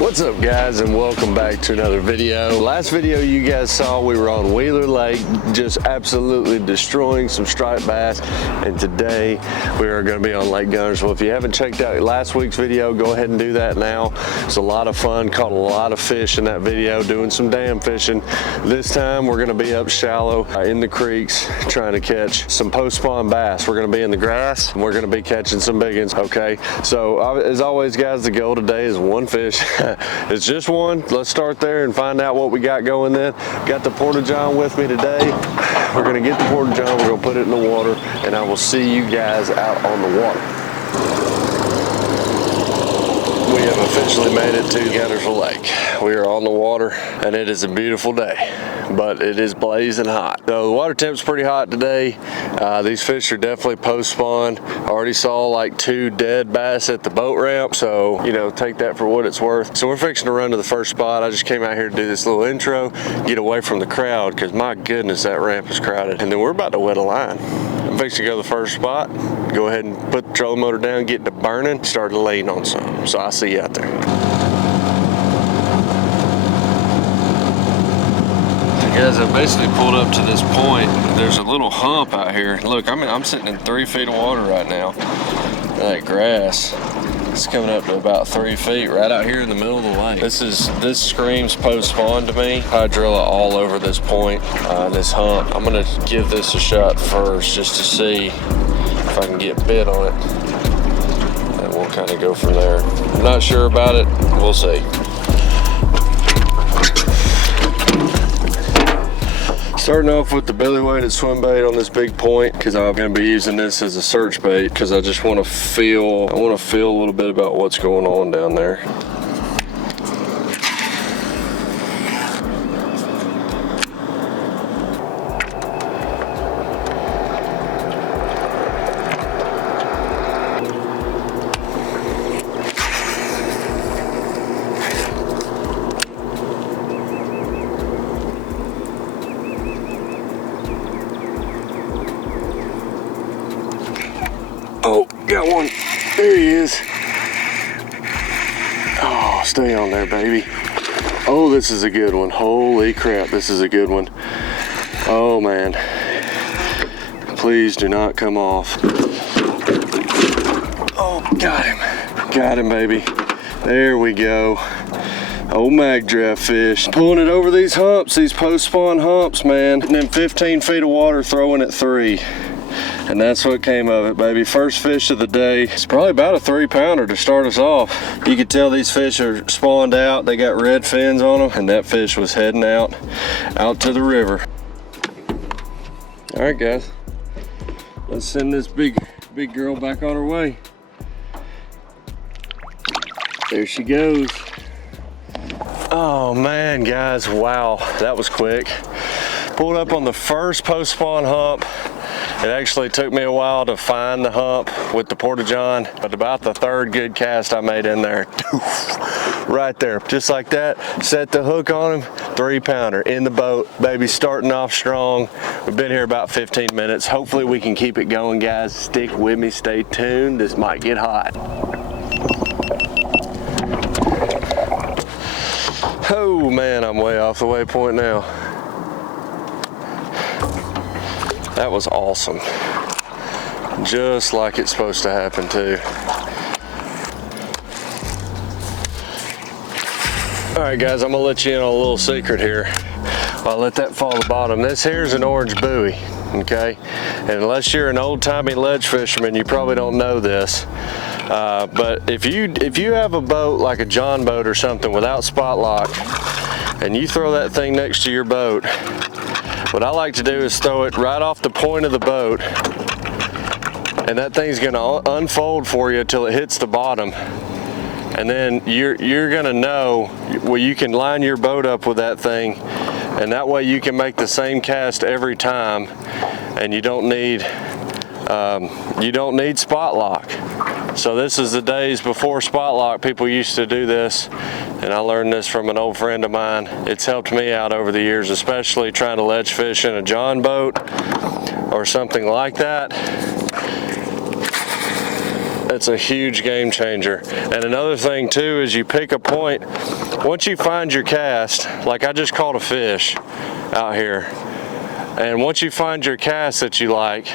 What's up guys, and welcome back to another video. Last video you guys saw, we were on Wheeler Lake, just absolutely destroying some striped bass, and today we are going to be on Lake Guntersville. If you haven't checked out last week's video, go ahead and do that now. It's a lot of fun, caught a lot of fish in that video, doing some dam fishing. This time we're going to be up shallow in the creeks trying to catch some post-spawn bass. We're going to be in the grass and we're going to be catching some big ones, okay? So as always guys, the goal today is one fish. It's just one. Let's start there and find out what we got going then. Got the porta-john with me today. We're gonna get the porta-john, we're gonna put it in the water, and I will see you guys out on the water. We have officially made it to Guntersville Lake. We are on the water and it is a beautiful day, but it is blazing hot. So the water temp's pretty hot today. These fish are definitely post-spawn. I already saw like 2 dead bass at the boat ramp, so you know, take that for what it's worth. So we're fixing to run to the first spot. I just came out here to do this little intro, get away from the crowd, because my goodness, that ramp is crowded. And then we're about to wet a line. I'm fixing to go to the first spot, go ahead and put the trolling motor down, get to burning, start to lean on some. So I'll see you out there. Guys, I basically pulled up to this point. There's a little hump out here. Look, I'm sitting in 3 feet of water right now. That grass, it's coming up to about 3 feet right out here in the middle of the lake. This screams post-spawn to me. Hydrilla all over this point, this hump. I'm gonna give this a shot first just to see if I can get bit on it. And we'll kind of go from there. I'm not sure about it, we'll see. Starting off with the belly weighted swim bait on this big point, because I'm going to be using this as a search bait, because I just want to feel a little bit about what's going on down there. Oh, got one. There he is. Oh, stay on there, baby. Oh, this is a good one. Holy crap, this is a good one. Oh, man. Please do not come off. Oh, got him. Got him, baby. There we go. Old mag draft fish. Pulling it over these humps, these post-spawn humps, man. And then 15 feet of water, throwing at 3. And that's what came of it, baby. First fish of the day. It's probably about a 3-pounder to start us off. You can tell these fish are spawned out. They got red fins on them, and that fish was heading out to the river. All right, guys. Let's send this big girl back on her way. There she goes. Oh man, guys, wow, that was quick. Pulled up on the first post-spawn hump. It actually took me a while to find the hump with the porta-john, but about the 3rd good cast I made in there. Right there, just like that. Set the hook on him, 3-pounder in the boat. Baby starting off strong. We've been here about 15 minutes. Hopefully we can keep it going, guys. Stick with me, stay tuned. This might get hot. Oh man, I'm way off the waypoint now. That was awesome. Just like it's supposed to happen too. All right guys, I'm gonna let you in on a little secret here. I'll let that fall to the bottom. This here's an orange buoy, okay? And unless you're an old-timey ledge fisherman, you probably don't know this. But if you have a boat like a John boat or something without spot lock, and you throw that thing next to your boat, what I like to do is throw it right off the point of the boat, and that thing's gonna unfold for you until it hits the bottom. And then you're gonna know, well, you can line your boat up with that thing, and that way you can make the same cast every time, and you don't need spot lock. So this is the days before spot lock. People used to do this, and I learned this from an old friend of mine. It's helped me out over the years, especially trying to ledge fish in a John boat or something like that. It's a huge game changer. And another thing too is you pick a point. Once you find your cast, like I just caught a fish out here, and once you find your cast that you like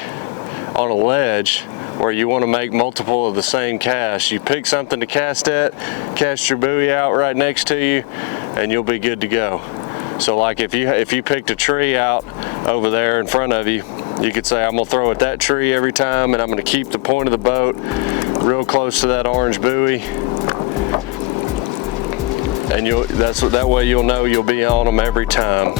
on a ledge where you want to make multiple of the same cast, you pick something to cast at, cast your buoy out right next to you, and you'll be good to go. So like if you picked a tree out over there in front of you, you could say, I'm gonna throw at that tree every time, and I'm gonna keep the point of the boat real close to that orange buoy, and that way you'll know you'll be on them every time.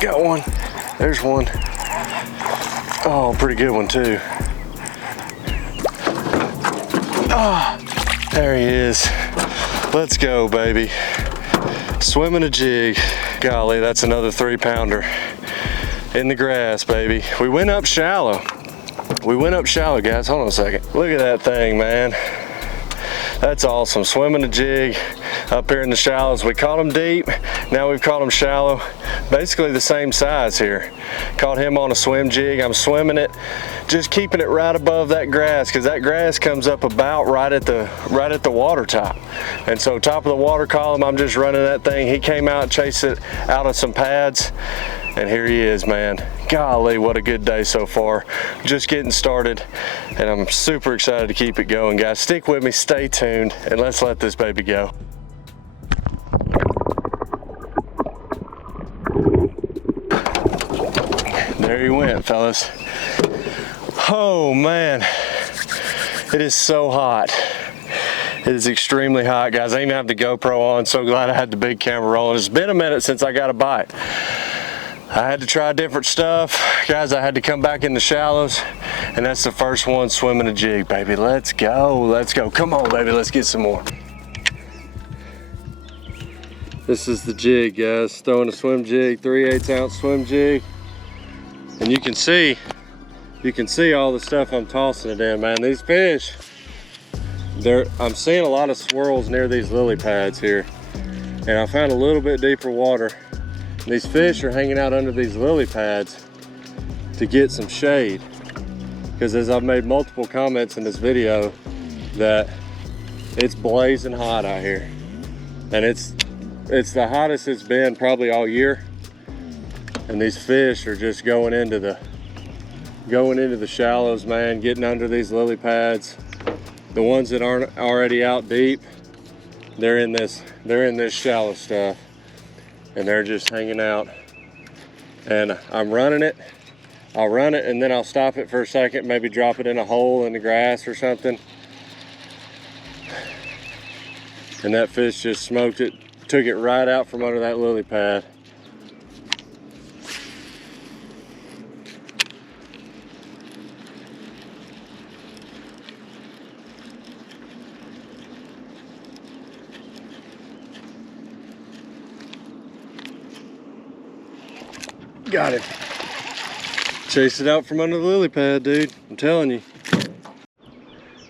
Got one. There's one. Oh, pretty good one too. Ah, oh, there he is. Let's go, baby. Swimming a jig. Golly, that's another 3-pounder in the grass, baby. We went up shallow. Guys. Hold on a second. Look at that thing, man. That's awesome. Swimming a jig up here in the shallows. We caught him deep. Now we've caught him shallow. Basically the same size here. Caught him on a swim jig. I'm swimming it, just keeping it right above that grass, because that grass comes up about right at the water top. And so top of the water column, I'm just running that thing. He came out, chased it out of some pads, and here he is, man. Golly, what a good day so far. Just getting started, and I'm super excited to keep it going, guys. Stick with me, stay tuned, and let's let this baby go. There he went, fellas. Oh man, it is so hot. It is extremely hot, guys. I didn't even have the GoPro on. So glad I had the big camera rolling. It's been a minute since I got a bite. I had to try different stuff. Guys, I had to come back in the shallows, and that's the first one swimming a jig, baby. Let's go, let's go. Come on, baby, let's get some more. This is the jig, guys. Throwing a swim jig, 3/8 ounce swim jig. And you can see all the stuff I'm tossing it in, man. These fish, I'm seeing a lot of swirls near these lily pads here. And I found a little bit deeper water. These fish are hanging out under these lily pads to get some shade. Because as I've made multiple comments in this video, that it's blazing hot out here. And it's the hottest it's been probably all year. And these fish are just going into the shallows, man, getting under these lily pads. The ones that aren't already out deep, they're in this shallow stuff, and they're just hanging out. And I'm running it. I'll run it and then I'll stop it for a second, maybe drop it in a hole in the grass or something. And that fish just smoked it, took it right out from under that lily pad. Got it. Chased it out from under the lily pad, dude. I'm telling you.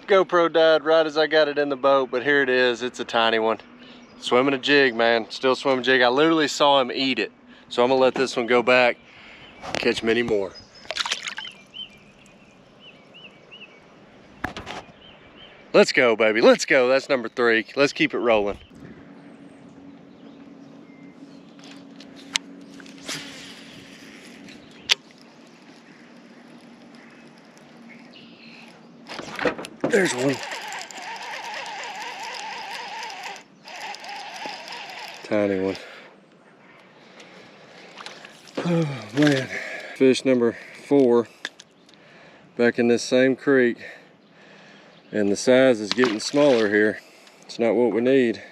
GoPro died right as I got it in the boat, but here it is. It's a tiny one. Swimming a jig, man. Still swimming a jig. I literally saw him eat it. So I'm gonna let this one go back, catch many more. Let's go, baby. Let's go. That's number 3. Let's keep it rolling. There's one. Tiny one. Oh man. Fish number 4 back in this same creek. and the size is getting smaller here. It's not what we need.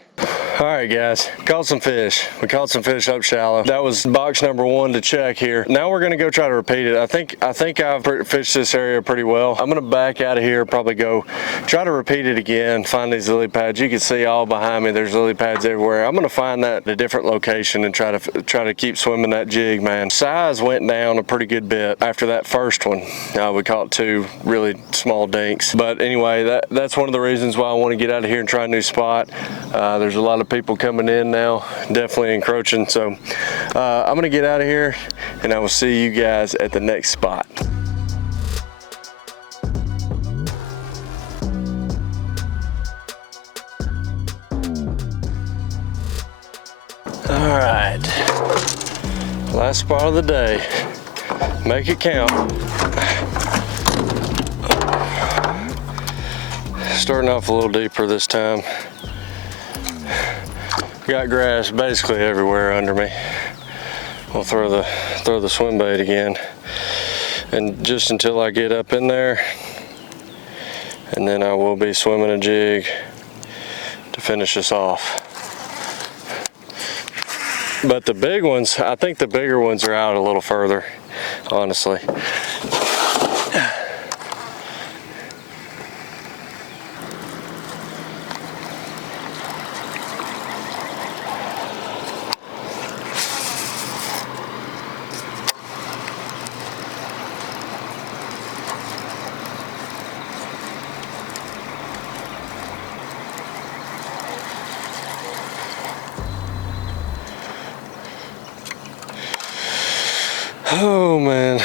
All right, guys, caught some fish. We caught some fish up shallow. That was box number 1 to check here. Now we're gonna go try to repeat it. I think I've fished this area pretty well. I'm gonna back out of here, probably go try to repeat it again, find these lily pads. You can see all behind me, there's lily pads everywhere. I'm gonna find that at a different location and try to keep swimming that jig, man. Size went down a pretty good bit after that first one. We caught 2 really small dinks. But anyway, that's one of the reasons why I wanna get out of here and try a new spot. There's a lot of people coming in now, definitely encroaching. So I'm gonna get out of here and I will see you guys at the next spot. All right, last spot of the day. Make it count. Starting off a little deeper this time. Got grass basically everywhere under me. We'll throw the swim bait again, and just until I get up in there, and then I will be swimming a jig to finish this off. But the big ones, I think the bigger ones are out a little further, honestly. Oh man,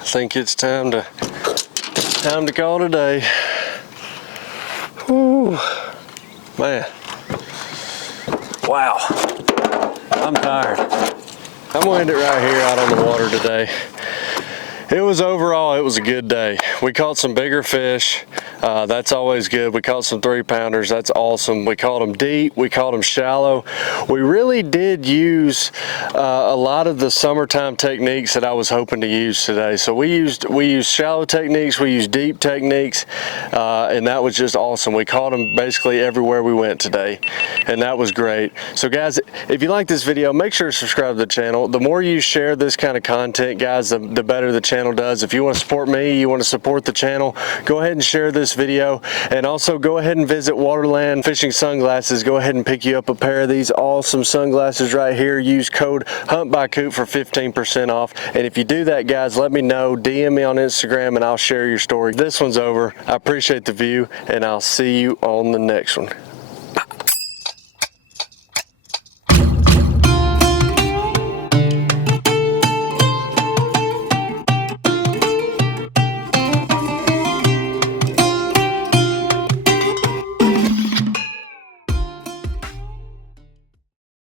I think it's time to call it a day. Whew, man, wow, I'm tired. I'm gonna end it right here out on the water today. It was overall, it was a good day. We caught some bigger fish. That's always good. We caught some 3-pounders. That's awesome. We caught them deep. We caught them shallow. We really did use a lot of the summertime techniques that I was hoping to use today. So we used shallow techniques. We used deep techniques, and that was just awesome. We caught them basically everywhere we went today, and that was great. So guys, if you like this video, make sure to subscribe to the channel. The more you share this kind of content, guys, the better the channel does. If you want to support me, you want to support the channel, go ahead and share this video, and also go ahead and visit Waterland Fishing Sunglasses. Go ahead and pick you up a pair of these awesome sunglasses right here. Use code HUNTBYCOOP for 15% off. And if you do that, guys, let me know. DM me on Instagram and I'll share your story. This one's over. I appreciate the view, and I'll see you on the next one.